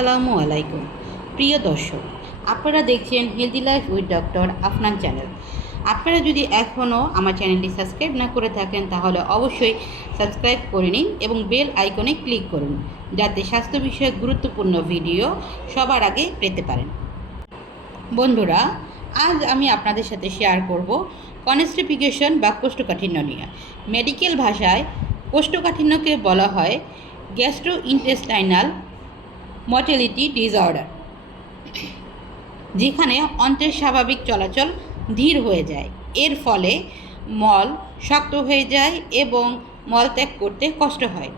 আসসালামু আলাইকুম প্রিয় দর্শক, আপনারা দেখছেন healthy life with doctor Afnan channel. আপনারা যদি এখনও আমার চ্যানেলটি সাবস্ক্রাইব না করে থাকেন তাহলে অবশ্যই সাবস্ক্রাইব করে নিন এবং বেল আইকনে ক্লিক করুন, যাতে স্বাস্থ্য বিষয়ক গুরুত্বপূর্ণ ভিডিও সবার আগে পেতে পারেন। বন্ধুরা, আজ আমি আপনাদের সাথে শেয়ার করব কনস্টিপেশন বা কোষ্ঠকাঠিন্য নিয়ে। মেডিকেল ভাষায় কোষ্ঠকাঠিন্যকে বলা হয় গ্যাস্ট্রোইন্টেস্টাইনাল মর্টালিটি ডিসঅর্ডার, যেখানে অন্ত্রের স্বাভাবিক চলাচল ধীর হয়ে যায়। এর ফলে মল শক্ত হয়ে যায় এবং মলত্যাগ করতে কষ্ট হয়।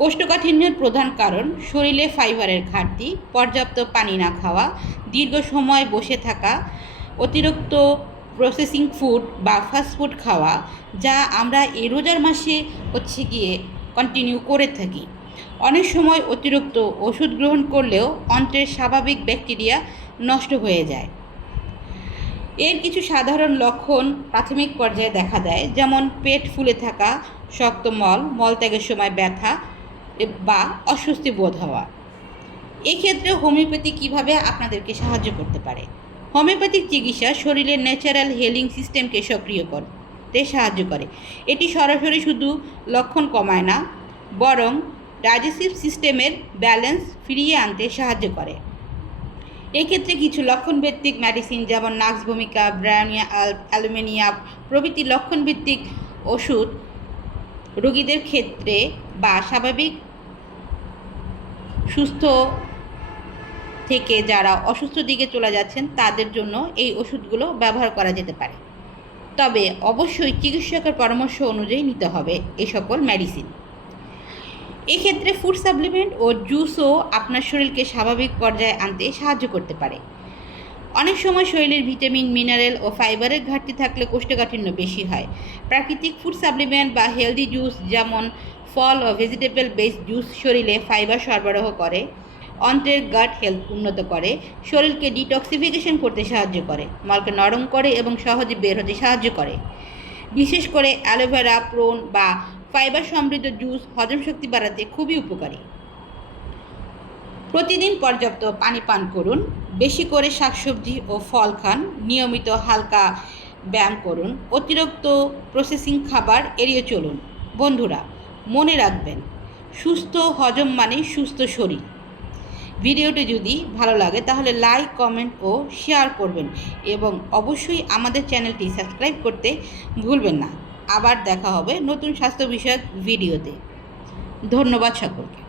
কোষ্ঠকাঠিন্যের প্রধান কারণ শরীরে ফাইবারের ঘাটতি, পর্যাপ্ত পানি না খাওয়া, দীর্ঘ সময় বসে থাকা, অতিরিক্ত প্রসেসিং ফুড বা ফাস্টফুড খাওয়া, যা আমরা এই রোজার মাসে কন্টিনিউ করে থাকি। অনেক সময় অতিরিক্ত ওষুধ গ্রহণ করলেও অন্ত্রের স্বাভাবিক ব্যাকটেরিয়া নষ্ট হয়ে যায়। এর কিছু সাধারণ লক্ষণ প্রাথমিক পর্যায়ে দেখা দেয়, যেমন পেট ফুলে থাকা, শক্ত মলত্যাগের সময় ব্যথা বা অস্বস্তি বোধ হওয়া। এক্ষেত্রে হোমিওপ্যাথি কীভাবে আপনাদেরকে সাহায্য করতে পারে? হোমিওপ্যাথিক চিকিৎসা শরীরের ন্যাচারাল হিলিং সিস্টেমকে সক্রিয় করতে সাহায্য করে। এটি সরাসরি শুধু লক্ষণ কমায় না, বরং ডাইজেস্টিভ সিস্টেমের ব্যালেন্স ফিরিয়ে আনতে সাহায্য করে। এক্ষেত্রে কিছু লক্ষণভিত্তিক মেডিসিন যেমন নাক্স ভূমিকা, ব্রায়োনিয়া, অ্যালুমিনিয়াম প্রভৃতি লক্ষণভিত্তিক ওষুধ রোগীদের ক্ষেত্রে বা স্বাভাবিক সুস্থ থেকে যারা অসুস্থ দিকে চলে যাচ্ছেন তাদের জন্য এই ওষুধগুলো ব্যবহার করা যেতে পারে। তবে অবশ্যই চিকিৎসকের পরামর্শ অনুযায়ী নিতে হবে এই সকল মেডিসিন। এক্ষেত্রে ফুড সাপ্লিমেন্ট ও জুসও আপনার শরীরকে স্বাভাবিক পর্যায়ে আনতে সাহায্য করতে পারে। অনেক সময় শরীরের ভিটামিন, মিনারেল ও ফাইবারের ঘাটতি থাকলে কোষ্ঠকাঠিন্য বেশি হয়। প্রাকৃতিক ফুড সাপ্লিমেন্ট বা হেলদি জুস যেমন ফল ও ভেজিটেবল বেসড জুস শরীরে ফাইবার সরবরাহ করে, অন্ত্রের গাট হেলথ উন্নত করে, শরীরকে ডিটক্সিফিকেশন করতে সাহায্য করে, মলকে নরম করে এবং সহজে বের হতে সাহায্য করে। বিশেষ করে অ্যালোভেরা, প্রোন বা ফাইবার সমৃদ্ধ জুস হজম শক্তি বাড়াতে খুবই উপকারী। প্রতিদিন পর্যাপ্ত পানি পান করুন, বেশি করে শাকসবজি ও ফল খান, নিয়মিত হালকা ব্যায়াম করুন, অতিরিক্ত প্রসেসিং খাবার এড়িয়ে চলুন। বন্ধুরা, মনে রাখবেন, সুস্থ হজম মানেই সুস্থ শরীর। ভিডিওটি যদি ভালো লাগে তাহলে লাইক, কমেন্ট ও শেয়ার করবেন এবং অবশ্যই আমাদের চ্যানেলটি সাবস্ক্রাইব করতে ভুলবেন না। আবার দেখা হবে নতুন স্বাস্থ্য বিষয়ক ভিডিওতে। ধন্যবাদ সকলকে।